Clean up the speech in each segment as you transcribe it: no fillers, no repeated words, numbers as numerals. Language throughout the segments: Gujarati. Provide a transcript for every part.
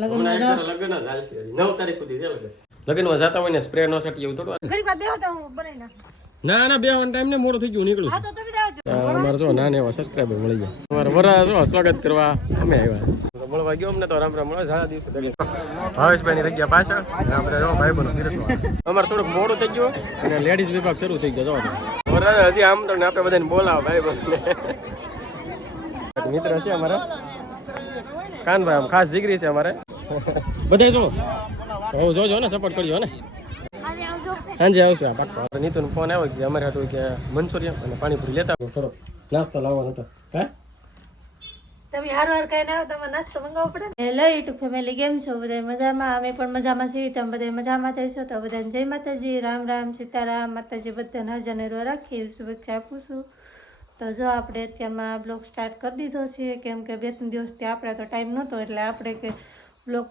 લગનમાં ચાલશે 9 તારીખ સુધી છે લગનમાં જતા હોય ને સ્પ્રે નો સટી એવું થોડું ઘડીક વાર બેહો તો હું બનાવી નાખ. ના બે વન ટાઈમ ને મોડું થઈ ગયું નીકળું હા તો તમે જાવ. અમારે જો નાને એવા સબસ્ક્રાઇબર મળી ગયા અમારે વરા જો સ્વાગત કરવા અમે આવ્યા મળવા ગયો અમને તો રામ રામ મળે સારા દિવસે ભાવેશભાઈ ની જગ્યા પાછળ આપણે જો ભાઈ બનો પીરસવા અમારે થોડુંક મોડું થઈ ગયું અને લેડીઝ વિભાગ શરૂ થઈ ગયો જો વરા હજી આમ તો આપણે બધાને બોલાવ ભાઈ બનો મિત્ર છે અમારા કાનભાઈ આમ ખાસ જીગરી છે અમારે બધા જો હું જોજો ને સપોર્ટ કરજો ને સાંજે આવશું આ પાક્કો નીતુનો ફોન આવ્યો કે અમારે હતું કે મંચુરિયન અને પાણીપુરી લેતા થોડો નાસ્તો લાવવાનો હતો હા તમે હાર કઈ ના આવો તમે નાસ્તો મંગાવવો પડે ને. હેલો યુટ્યુબ ફેમિલી, કેમ છો બધા? મજામાં? અમે પણ મજામાં છીએ. તમે બધા મજામાં થશો તો બધાને જય માતાજી, રામ રામ, સીતારામ. માતાજી બધાને હાજર રો રાખી શુભેચ્છા આપું છું. તો જો આપણે અત્યારમાં બ્લોગ સ્ટાર્ટ કરી દીધો છે, કેમ કે 2-3 દિવસથી આપણે તો ટાઈમ નહોતો એટલે આપણે કે બ્લોગ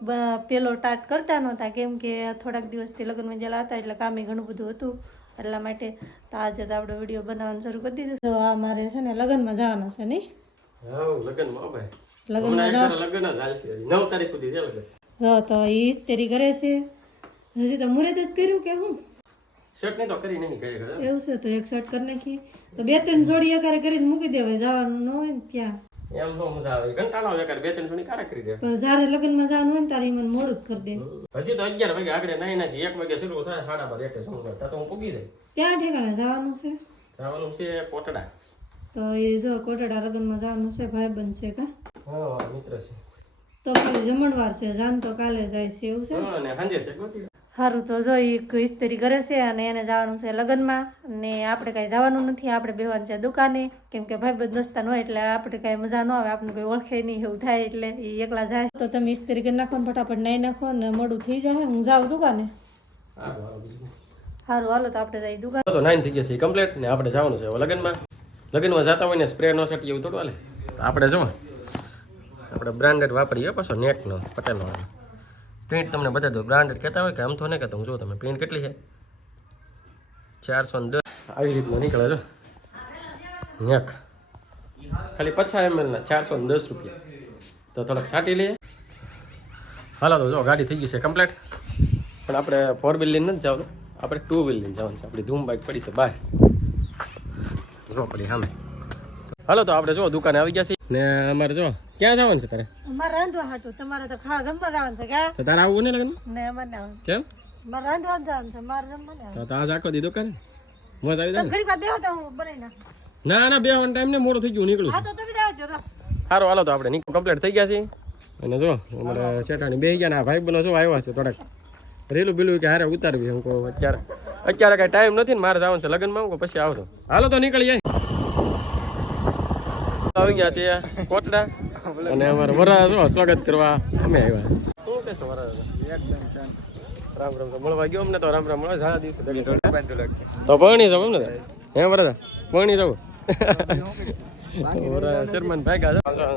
પેલો સ્ટાર્ટ કરતા નહોતા, કેમ કે થોડાક દિવસથી લગ્નમાં ગયેલા હતા એટલે કામે ઘણું બધું હતું એટલા માટે. તો આજે તો આપણે વિડીયો બનાવવાનું શરૂ કરી દીધું. તો આ મારે છે ને લગ્નમાં જવાના છે નહીં? તો એ ઇસ્ત્રી કરે છે. હજી તો મુહૂર્ત જ કર્યું કે હું શર્ટ નહીં તો કરી નહીં ગઈ એવું છે તો એક શર્ટ કરી નાખીએ. તો 2-3 જોડી એકારે કરીને મૂકી દેવાય, જવાનું ન હોય ને ત્યાં. એમ તો મજા આવે કંટાળો આવે યાર 2-3 જોડી કારા કરી દે પણ જ્યારે લગ્નમાં જવાનું હોય ને તારે મને મોડું જ કરી દે. હજી તો 11 વાગે આગળ નહીં નાખી 1 વાગે શરૂ થાય 12:30 1 સમજો તો હું પૂગી જાય. ત્યાં ઠેકાણે જવાનું છે? જવાનું છે કોટડા. તો એ જો કોટડા લગ્નમાં જવાનું છે, ભાઈબંધ છે કા? હા મિત્ર છે. તો કાલે જમણવાર છે, જાન તો કાલે જાય છે એવું છે? હા અને સાંજે છે ગોતી. સારું તો જો એક ઇસ્ત્રી કરે છે અને એને જવાનું છે લગ્નમાં, અને આપણે કાંઈ જવાનું નથી. આપણે બેવાનું છે દુકાને, કેમ કે ભાઈબંધ દોસ્તાન હોય એટલે આપણે કાંઈ મજા ન આવે, આપણે કોઈ ઓળખે નહીં એવું થાય એટલે એ એકલા જાય. તો તમે ઇસ્ત્રી કરી નાખો ને ફટાફટ નાઈ નાખો ને મોડું થઈ જાય. હું જાઉં દુકાને. સારું હાલો તો આપણે જઈએ દુકાન. તો 9 થઈ ગયા છે કમ્પ્લીટ ને આપણે જવાનું છે લગ્નમાં જતા હોય ને સ્પ્રે નો સટી એવું થોડું હાલે. આપણે જો આપણે બ્રાન્ડેડ વાપરીએ પાછો નેટનો પટેલનો પ્રિન્ટ તમને બતાવી દો. બ્રાન્ડેડ કહેતા હોય કે આમ તો નહીં કહેતા હું જો તમે પ્રિન્ટ કેટલી છે 410 આવી રીતનું નીકળે છો નેક ખાલી 50 ml ના 410 રૂપિયા. તો થોડાક છાંટી લઈએ. હાલો તો જો ગાડી થઈ ગઈ છે કમ્પ્લીટ, પણ આપણે 4 વ્હીલ લઈને નથી જવાનું, આપણે 2 વ્હીલ લઈને જવાનું છે. આપણી ધૂમ બાઇક પડી છે બહાર જો પડી સામે. હાલો તો આપણે જો દુકાને આવી ગયા છીએ ને અમારે જો ક્યાં જવાનું છે તારે? અમારે રાંધવા હાટું, તમારે તો ખાવા જમવા જવાનું છે કા? તો તારે આવું ને લગન ને અમારે ના આવવાનું. કેમ? મારે રાંધવા જવાનું છે, મારે જમવા ના આવવાનું. તો આજ આખો દી દુકાને મોજ આવી જાય. ઘડીક વાર બેહો તો હું બનાવી નાખ. ના બે વન ટાઈમ ને મોડું થઈ ગયું નીકળું. હા તો તમે જાવ જો. સારું હાલો તો આપણે કમ્પ્લીટ થઈ ગયા છીએ. અને જો અમારે ચેટાણી બેસી ગયા ને આ ભાઈ બનો જો આવ્યા છે થોડાક રેલું બીલું કે હારે ઉતારવી. હું કહું અત્યારે કાંઈ ટાઈમ નથી ને મારે જવાનું છે લગ્નમાં, હું પછી આવતો. હાલો તો નીકળી જાય. આવી ગયા છે કોટડા અને અમારે વરા જો સ્વાગત કરવા અમે આવ્યા. શું કહેશો વરા? રામ રામ તો મળવા ગયો અમને તો રામ રામ મળે સારા દિવસે તો પરણી જાવ એમ ને હે વરા પરણી જાવ વરા શર્માન ભાગ્યા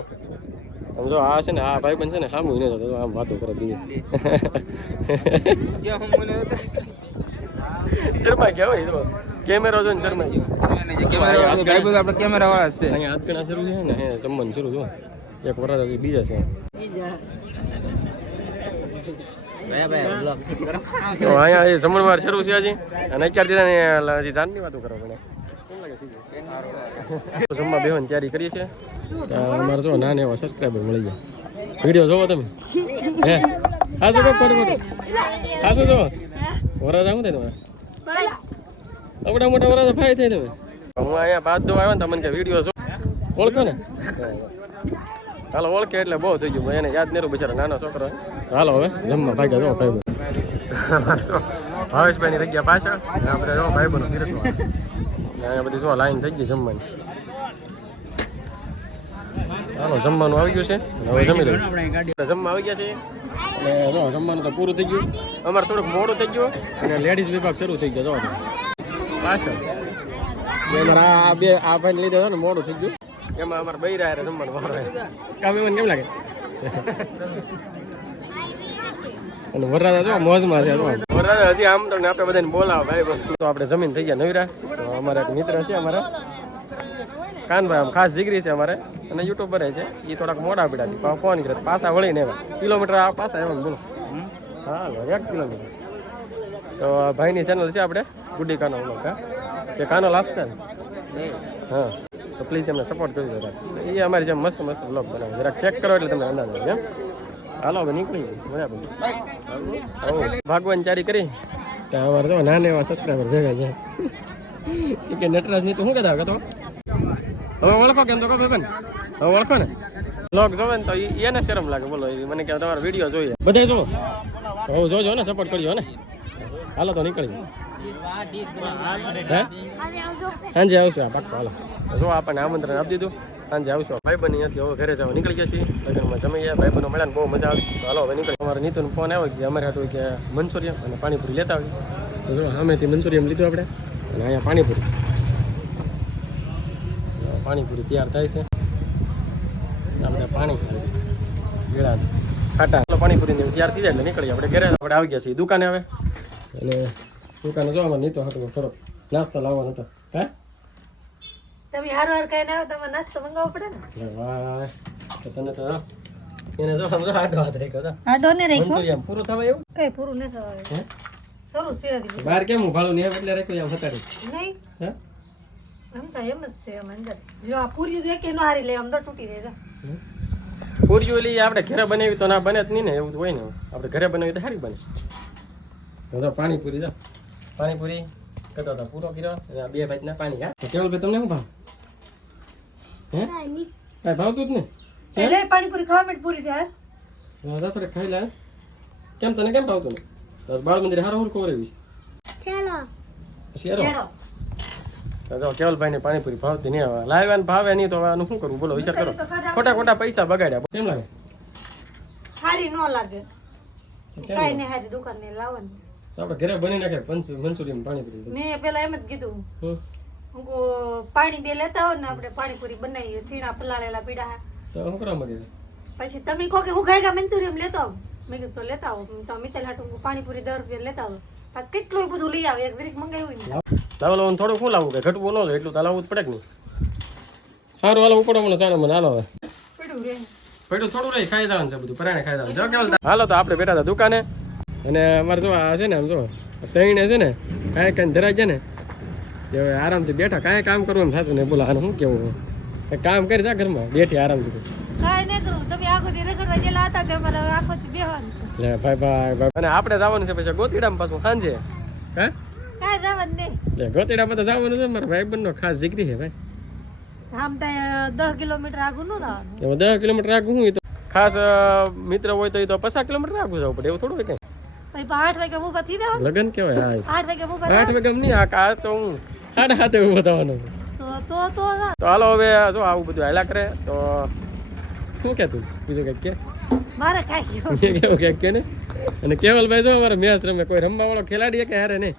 સમજો આ છે ને આ ભાઈ બન છે ને સામું નહીં જતો આમ વાતો કરે દીધી શર્મા ગયા હોય કેમેરા જો ને શર્મા આપણે કેમેરા વાળા છે. અહીંયા હાથકણા શરૂ છે ને જમવાનું શરૂ જો એક વરસ હજી બીજા છે. તો અહીંયા એ જમણવાર શરૂ છે હજી અને અત્યારથી હજી જાનની વાતો કરો પડે. જમવા બેહવાની તૈયારી કરીએ છીએ. અમારે જો નાના એવા સબસ્ક્રાઈબર મળી ગયા. વિડીયો જોવો તમે હે હાશું કહો ફટફટ હાશું જો વરસ આવું થાય તમારે આપણા મોટા વરસ ફાય થાય તમે. હું અહીંયા બાદ દો આવ્યો ને તમને કે વિડીયો જો ઓળખો ને હાલો ઓળખે એટલે બહુ થઈ ગયું એને યાદ નહીં બિચારા નાનો છોકરો. હાલો હવે જમવા ભાગ્યા જો ભાઈ ભાવેશભાઈ ની જગ્યા પાછળ આપણે જો ભાઈ બનો પીરસવા અહીંયા બધી જો લાઈન થઈ ગઈ જમવાની. હાલો જમવાનું આવી ગયું છે હવે જમી લઈએ. જમવા આવી ગયા છે અને જો જમવાનું તો પૂરું થઈ ગયું. અમારે થોડુંક મોડું થઈ ગયું અને લેડીઝ વિભાગ શરૂ થઈ ગયો જો પાછળ આ બે આ ભાઈને લીધો હતો ને મોડું થઈ ગયું. એમાં અમારે બૈરા હારે જમવાનું વારો કામ એમાં કેમ લાગે? અને વરરાજા જો મોજમાં છે. વરરાજા હજી આમ તો આપણે બધાને બોલાવો ભાઈ તો આપણે જમીન થઈ ગયા નવીરા. તો અમારા એક મિત્ર છે અમારા કાનભાઈ આમ ખાસ જીગરી છે અમારે અને યુટ્યુબર છે એ થોડાક મોડા પીડા ફોન કરે પાછા વળીને આવ્યા કિલોમીટર આ પાછા આવ્યા બોલો હા 1 કિલોમીટર તો ભાઈની ચેનલ છે આપણે ગુડી કાનો વ્લોગ હા કે કાનો લાગશે ને હા તો પ્લીઝ એમને સપોર્ટ કરી દો એ અમારી જેમ મસ્ત મસ્ત વ્લોગ બનાવે જરાક ચેક કરો એટલે તમને અંદાજ આવે એમ હાલો હવે નીકળી બરાબર ભાગવાન ચારી કરી ત્યાં અમારે તો નાના એવા સબસ્ક્રાઈબર ભેગા છે કે નટરાજની તો શું કહેતા તો હવે ઓળખો કેમ તો કહો બેન હવે ઓળખો ને વ્લોગ જોવે ને તો એને શરમ લાગે બોલો એ મને કે તમારો વિડીયો જોઈએ બધે જો હવે જોજો ને સપોર્ટ કરજો ને હાલો તો નીકળી હે સાંજે આવશું આ પાક્કો હાલો જો આપણને આમંત્રણ આપી દીધું સાંજે આવશું ભાઈબંધ અહીંયાથી હવે ઘરે જવા નીકળી ગયા છીએ લગ્નમાં જમી ગયા ભાઈબંધો મળ્યા ને બહુ મજા આવી તો હાલો હવે નીકળી અમારે નીતુનો ફોન આવ્યો કે અમારે હાટું કે મંચુરિયમ અને પાણીપુરી લેતા આવી તો જો સામેથી મંચુરિયમ લીધું આપણે અને અહીંયા પાણીપુરી તૈયાર થાય છે આપણે પાણી ગેળા ખાટા પાણીપુરીની તૈયાર થઈ જાય એટલે નીકળી આપણે ઘરે આપણે આવી ગયા છીએ દુકાને હવે અને દુકાને જો અમારે નીતો હાટું થોડોક નાસ્તો લાવવાનો હતો હા તમે હારવાર કઈ ના આવે તમારે નાસ્તો મંગાવવો પડે ને વાહ તો તને તો એને જો સમજો આડો હાથ રાખ્યો તો આડો ને રાખ્યો મંચુરિયમ પૂરું થવા એવું કઈ પૂરું ન થવાય હે શરૂ છે હજી બહાર કેમ ઉભાળું ને એટલે રાખ્યું આમ હતા નહીં હે એમ તો એમ જ છે એમ અંદર જો આ પૂરી જો કે નો હારી લે આમ તો તૂટી જાય પૂરી ઓલી આપણે ઘરે બનાવી તો ના બને જ નહીં ને એવું હોય ને આપણે ઘરે બનાવી તો સારી બને તો પાણીપુરી જો પાણીપુરી કતો હતો પૂરો કર્યો અને આ 2 ભાઈના પાણી હા કેવલ ભાઈ તમને શું ભાવ હે કાંઈ ભાવતું જ ને એટલે પાણીપુરી ખાવા માટે પૂરી થાય દાદા થોડે ખાઈ લે કેમ તને કેમ ભાવતું ને બસ બાળ મંદિર હારો હુરકો રેવી શેરો તો કેવલભાઈ ને પાણીપુરી ભાવતી નહીં આવે લાવ્યા ને ભાવે નહીં તો હવે આનું શું કરવું બોલો વિચાર કરો ખોટા ખોટા પૈસા બગાડ્યા કેમ લાગે હારી નો લાગે કાઈ ને હારી દુકાન ને લાવવાની તો આપણે ઘરે બની નાખે મંચુરિયમ પાણીપુરી મેં પેલા એમ જ કીધું હું પાણી બે લેતા હો ને આપણે પાણીપુરી બનાવીએ સીણા પલાળેલા પીડા તો શું કરવા માંગે પછી તમે કહો કે હું ખાઈ મંચુરિયમ લેતો આવું મેં કીધું તો લેતા આવો તો મિત્તલ હાટું પાણીપુરી 10 રૂપિયા લેતા આવો કેટલું બધું લઈ આવે એક દરેક મંગાવ્યું ને લાવો થોડું શું લાવવું કે ઘટવું ન હોય એટલું તો લાવવું જ પડે કે નહીં સારું હાલો ઉપડો મને ચાલો મને હાલો હવે પડ્યું રે પેટું થોડું રહી ખાઈ જવાનું છે બધું પરાણે ખાઈ જવાનું જો કેવલ હાલો તો આપણે બેઠા હતા દુકાને અને અમારે જો આ છે ને આમ જો તઈને છે ને કાંઈ કાંઈ ધરાઈ જાય ને હવે આરામથી બેઠા કાંઈ કામ કરવું એમ થતું નહીં બોલો આને શું કેવું કામ કરી જા ઘરમાં બેઠી આરામથી કાઈ ન કરું તમે આખો દી રખડવા ગયેલા હતા કે મારે આખો દી બેહવાનું છે લે ભાઈ અને આપણે જવાનું છે પછી ગોતીડામાં પાછું સાંજે હા કાઈ જવાનું નહીં લે ગોતીડામાં તો જવાનું છે મારા ભાઈબંધનો ખાસ જીગરી છે ભાઈ આમ તો 10 કિલોમીટર આગળ નું જવાનું એમાં 10 કિલોમીટર આગળ હું તો ખાસ મિત્ર હોય તો એ તો 50 કિલોમીટર આગળ જવું પડે એવું થોડું હોય કઈ પછી 8 વાગે ઊભા થઈ જવાનું લગન કેવાય હા 8 વાગે ઊભા 8 વાગે નહીં આ તો હું 7:30 એવું બતાવવાનું તો હાલો હવે જો આવું બધું હાલા કરે તો શું કે તું બીજું કંઈક કે મારે ખાઈ ગયો કેવું કંઈક કે ને અને કેવલભાઈ જો અમારે મેચ રમે કોઈ રમવા વાળો ખેલાડી કે હારે નહીં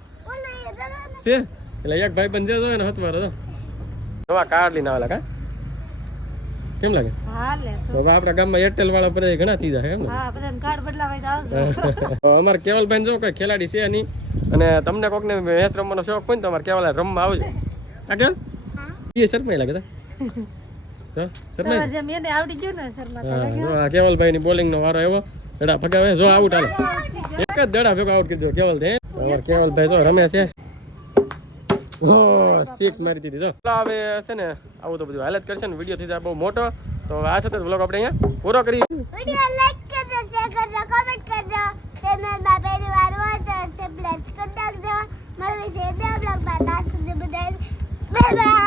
છે એટલે એક ભાઈ બંધ છે ને હતવારો તો નવા કાર્ડ લઈને આવેલા કા કેમ લાગે હા લે તો આપણા ગામમાં એરટેલ વાળા પર ઘણા થઈ જાય એમ ને હા બધાને કાર્ડ બદલાવાય તો આવજો અમારે કેવલભાઈ જો કોઈ ખેલાડી છે નહીં અને તમને કોકને મેચ રમવાનો શોખ હોય ને તો અમારે કેવલ રમવા આવજો આ કેમ એ શરમાઈ લાગે તમારે જેમ એને આવડી ગયું ને શર્મા કેવલભાઈ ની બોલિંગ નો વારો આવ્યો દડા ફગાવે જો આઉટ હાલે એક જ દડા ભેગો આઉટ કીધો કેવલ દે કેવલભાઈ જો રમે છે 6 મારી દીધી જો હવે છે ને આવું તો બધું હાલત કરશે ને વિડીયો થઈ જાય બહુ મોટો તો આ સાથે વ્લોગ આપણે અહીંયા પૂરો કરી વિડિયો લાઈક કરજો શેર કરજો કમેન્ટ કરજો ચેનલ માં પહેલી વાર હોય તો સબસ્ક્રાઇબ કરી નાખજો મળવી છે બ્લોગ માં ત્યાં સુધી બધાય બાય બાય